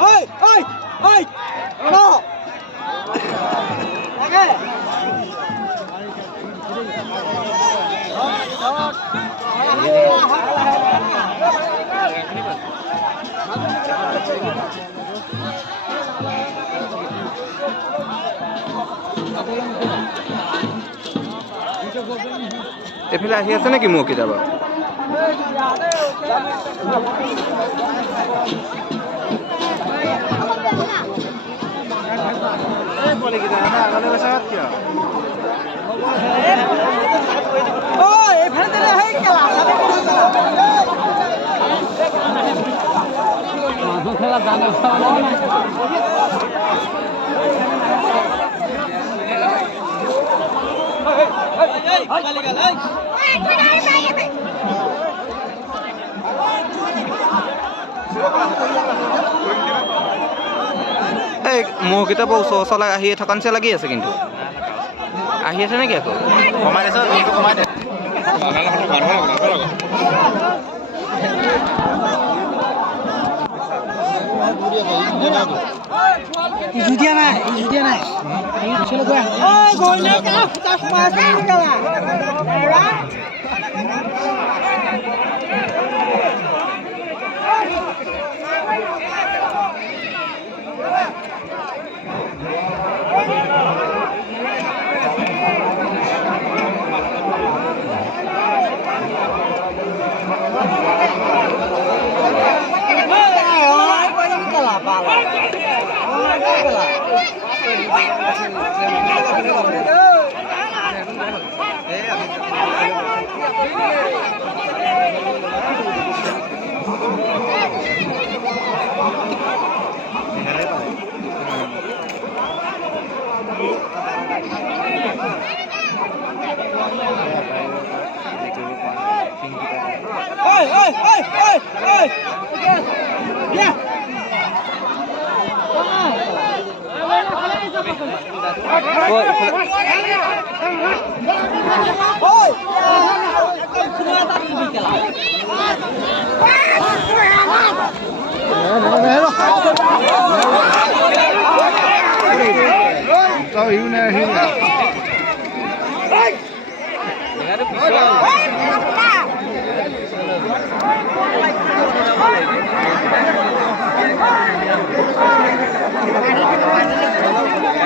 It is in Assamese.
Ôi, ôi, ôi. Đó. Đấy. এইফালে আহি আছে নেকি মোৰ কিতাপ Ôi, phải tới đây hết cả là không খেলা জানে এই মোৰ কিতাপৰ ওচৰ ওচৰলৈ আহি থকা নিচিনা লাগি আছে কিন্তু আহি আছে নেকি আকৌ কমাই দিছে কমাই দে Dia này, dia này. Chelo gua. Oh, golnya kalah, kita pasang kalah. Ôi, ôi, ôi, ôi, ôi. Yeah. Ôi. Tao hiểu nè, hiểu nè.